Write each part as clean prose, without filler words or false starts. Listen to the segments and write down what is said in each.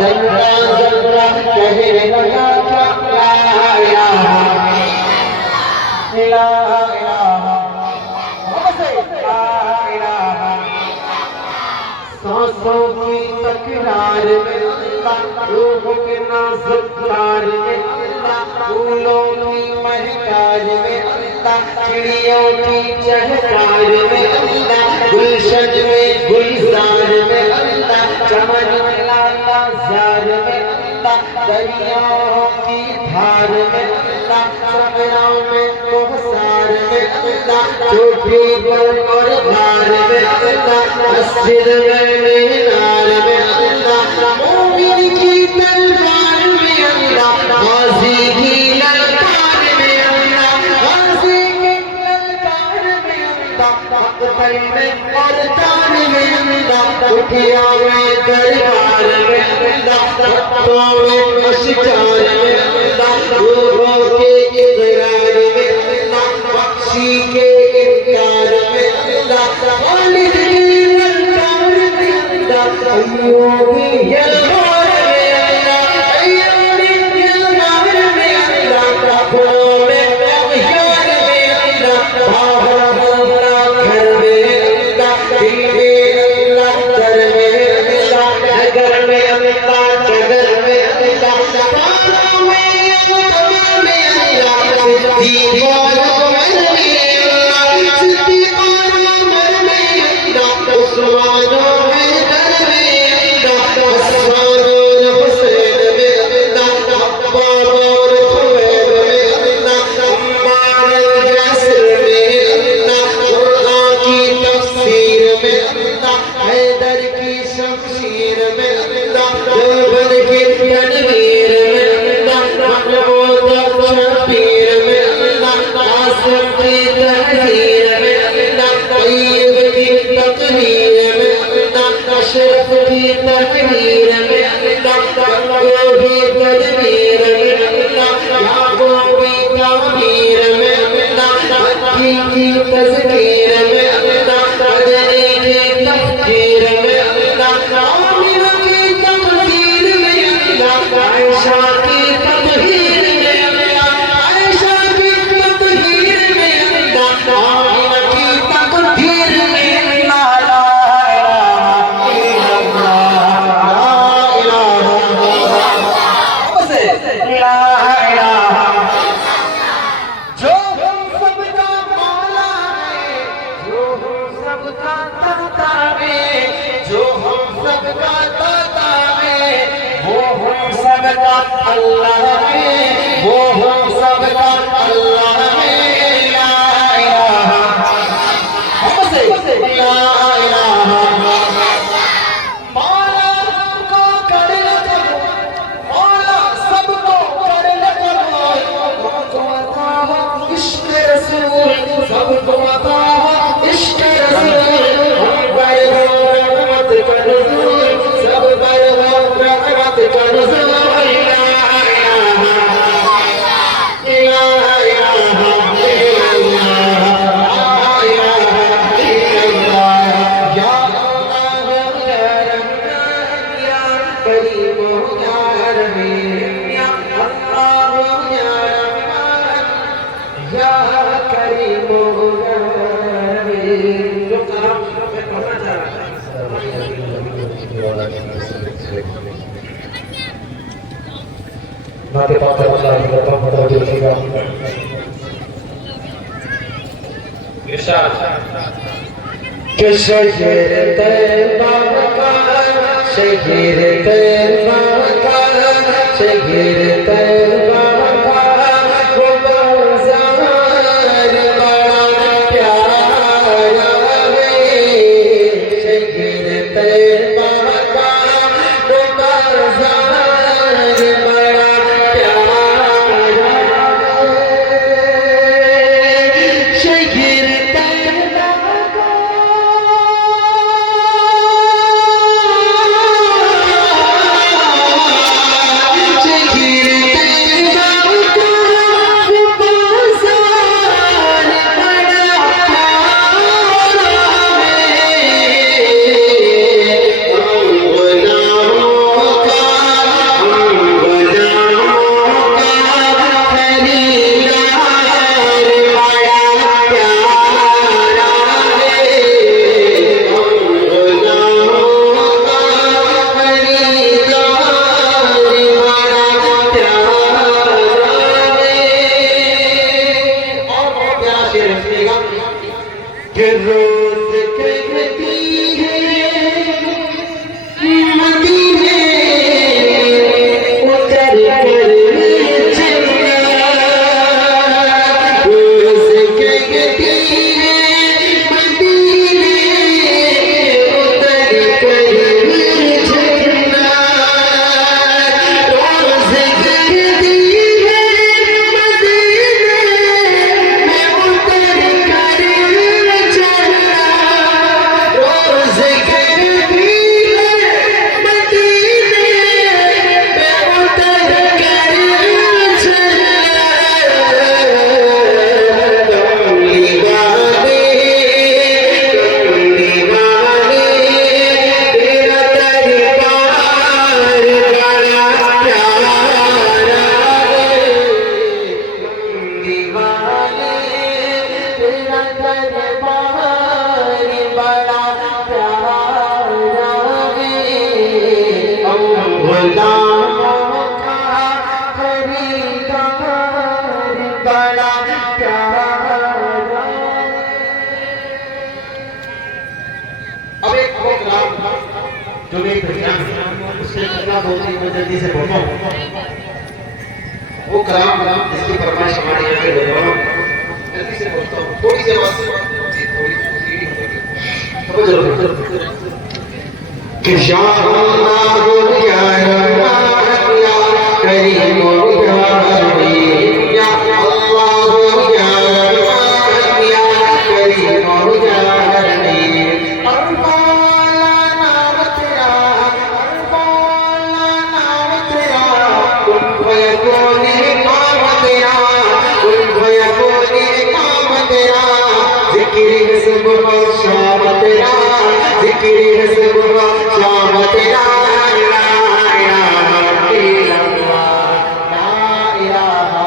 जर्रा जर्रा कहने लगा क्या ला इलाहा ला इलाहा ला इलाहा। सांसों की तकरार में अल्लाह, रूह के नाजुक तार में अल्लाह, फूलों की महकार में अल्लाह, चिड़ियों की चहकार में अल्लाह, गुलशन में गुलजार में अल्लाह, चमन में लाला जार में अल्लाह, दरियाओं की धार में अल्लाह, सबराओं में कोहसार में अल्लाह, चोटी पर और धार में अल्लाह, मस्जिद में मीनार में अल्लाह, मोमिन की तलवार में अल्लाह, गाजी की ललकार में अल्लाह, गाजी की ललकार में अल्लाह, मकबल में और तार में अल्लाह, कुटिया में दरबार में अल्लाह, तख्तों में अशकार में अल्लाह, रूहों के इकरार में अल्लाह, बख्शी के इनकार में अल्लाह, खालिद की ललकार में अल्लाह, अय्यूबी यलगार में अल्लाह, अय्यूबी यलगार में अल्लाह, काफिरों में अगयार में अल्लाह, बाहर बंगला घर में अल्लाह, दिल में अल्लाह, दर में अल्लाह, नगर में अल्लाह, जगर में अल्लाह, तारों में अल्लाह में अल्लाह, दीवारों में अल्लाह, दीवारों में अल्लाह, उस्मानों में दर में अल्लाह, हसन और हुसैन में अल्लाह, अब्बास और खुबैब में अल्लाह, अम्मार और यासिर में अल्लाह, कुरान की तफसीर में अल्लाह, हैदर की शमशीर में अल्लाह, देवबंद की तनवीर में अल्लाह, महमूद शबीर में अल्लाह, आसिम की तहरीर में अल्लाह, तय्यब की तकरीर में अल्लाह, अशरफ की तकरीर में अल्लाह, गंगोही तदबीर में अल्लाह, याकूबी तामीर में अल्लाह, मक्की की तज़कीर में अल्लाह, मदनी की तफजीर में अल्लाह, आमिना की तकदीर में अल्लाह, आयशा की तबहीर में अल्लाह, आयशा की तबहीर में अल्लाह, आमिना की तकदीर में अल्लाह, ला इलाहा इल्लल्लाह, ला इलाहा। जो हम सबका मौला है, जो हम सबका दाता है, जो हम सबका दाता है, वो हम सबका अल्लाह है, वो हम सबका अल्लाह है, ला इलाहा ला इलाहा। मौला को कर लगो, मौला सबको कर लगो, सबको अता हो इश्क रसूल, सबको अता हो इश्क रसूल, हम पर हो रहमत का नुज़ूल, सब पर हो रहमत का नुज़ूल, ला इलाहा इल्लल्लाह, ला इलाहा इल्लल्लाह, या अल्लाह या रहमान या करीम या रहीम, या अल्लाह या रहमान या करीम या रहीम। जो कलाम मैं पढ़ना चाह रहा था, नाते पात्र अल्लाह की तरफ मुतवज्जो कीजिएगा। इरशाद के शहीर तैयबा का, शहीर तैयबा का, शहीर तैयबा का, वो बाज़ार बड़ा प्यारा है, शहीर तैयबा का, वो बाज़ार बड़ा प्यारा है, शहीर तैयबा का, शहीर कि रोज कहती है मदीने उतर कर चलना, रोज कहती है मदीने उतर कर चलना, रोज कहती है मदीने में उतर कर चलना, रोज कहती है मदीने में उतर कर चलना, कमली वाले तेरा दरबार बड़ा प्यारा है, कमली वाले तेरा दरबार बड़ा प्यारा है, हम गुलामों का खरीदार बड़ा प्यारा है। अब एक वो कलाम जो मैं पहचान उससे कितना बोलती मैं जल्दी से बोलता हूँ, वो कलाम जिसकी फरमाइश हमारे यहाँ पे हो रहा जल्दी से बोलता हूँ, थोड़ी सी आवाज से थोड़ी सीधी होगी, समझ लो कि या अल्लाह या रहमान या करीम या रहीम, या अल्लाह या रहमान या करीम या रहीम, अल्लाह नाम तेरा, अल्लाह नाम तेरा, कुन फयकून नाम तेरा, कुन फयकून नाम तेरा, जिक्र है सुबह शाम तेरा, जिक्र है सुबह शाम तेरा, ला इलाहा इल्लल्लाह, ला इलाहा।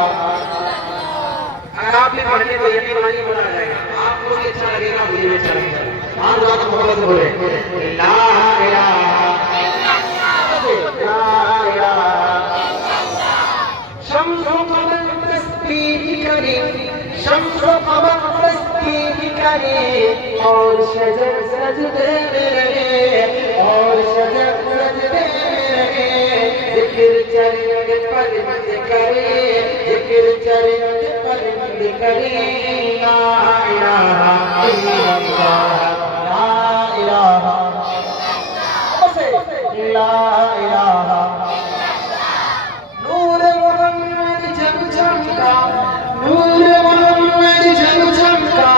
अगर आपने पढ़ने को ये नहीं बोला जाएगा, आपको भी अच्छा लगेगा, मुझे भी अच्छा लगेगा। आप ज़्यादा मोहब्बत से बोले ला इलाहा ला इलाहा। शम्स कमर तस्बीह करे, शम्स कमर तस्बीह करे, और शजर सजदे में रहे, और शजर सजदे में रहे, जिक्र चरिंद परिंद करे, जिक्र चरिंद परिंद करे, ला इलाहा इल्लल्लाह, ला इलाहा ला इलाहा। नूर मोहम्मद जब चमका, नूर मोहम्मद जब चमका,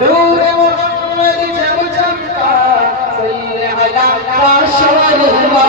नूर मोहम्मद जब चमका, सल्ले अला का शान हुआ,